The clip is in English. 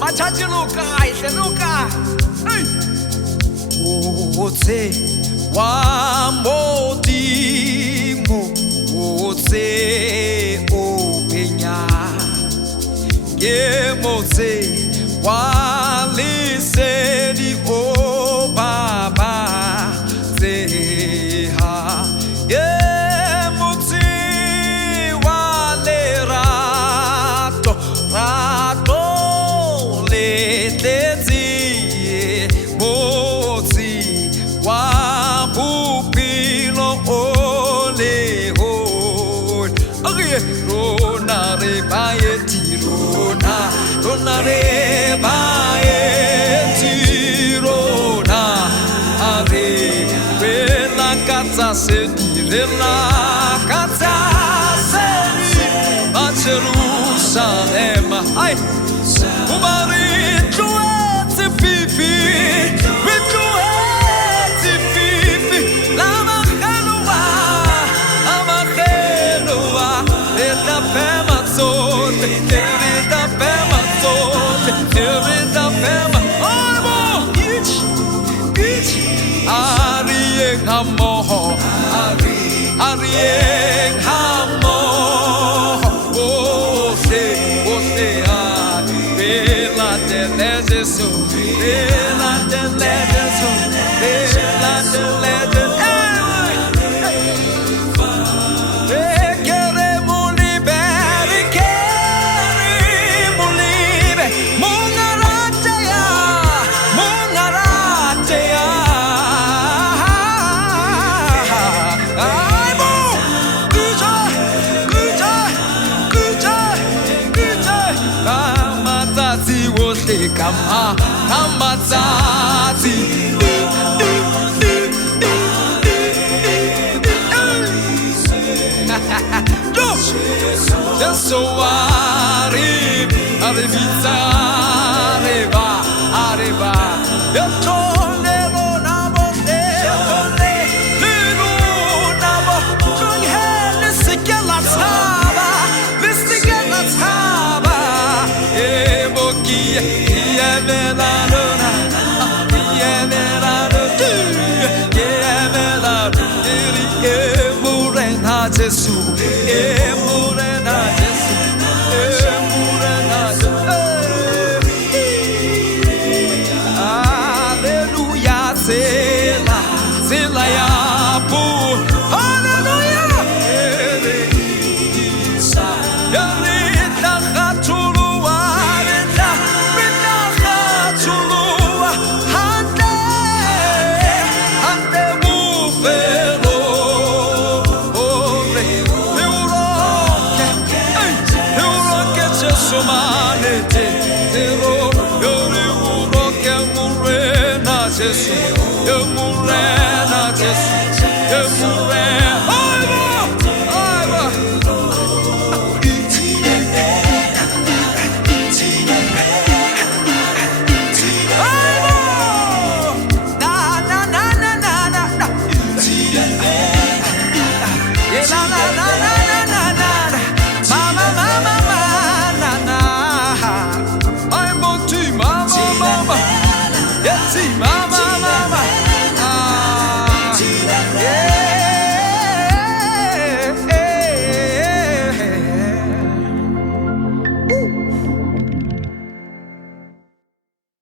Machachi luka, ise luka. Otse wa modimo, otse openya. Ye motse wa lisedi o baba zeha. Ye motse wa le rato rato le tezi motse wa pupilo ole ho. Rona re baeti rona re baeti rona are bella cazza se dire la cazza se ma Jerusalem ai umari tuete pipi Arieng hamo, você bela teleso, bela teleso, bela teleso. Queremos libere, Mungaratea. Kamazazi Yeso arriva Yotone lona bote Yotone luna bo Jung hen listigela taba Eboki Jesus, Morena Jesus, Morena Aleluia, Zela Yapu, Aleluia, Yarita Hatulua, Rita Hatulua, Hante Bufelo. So much.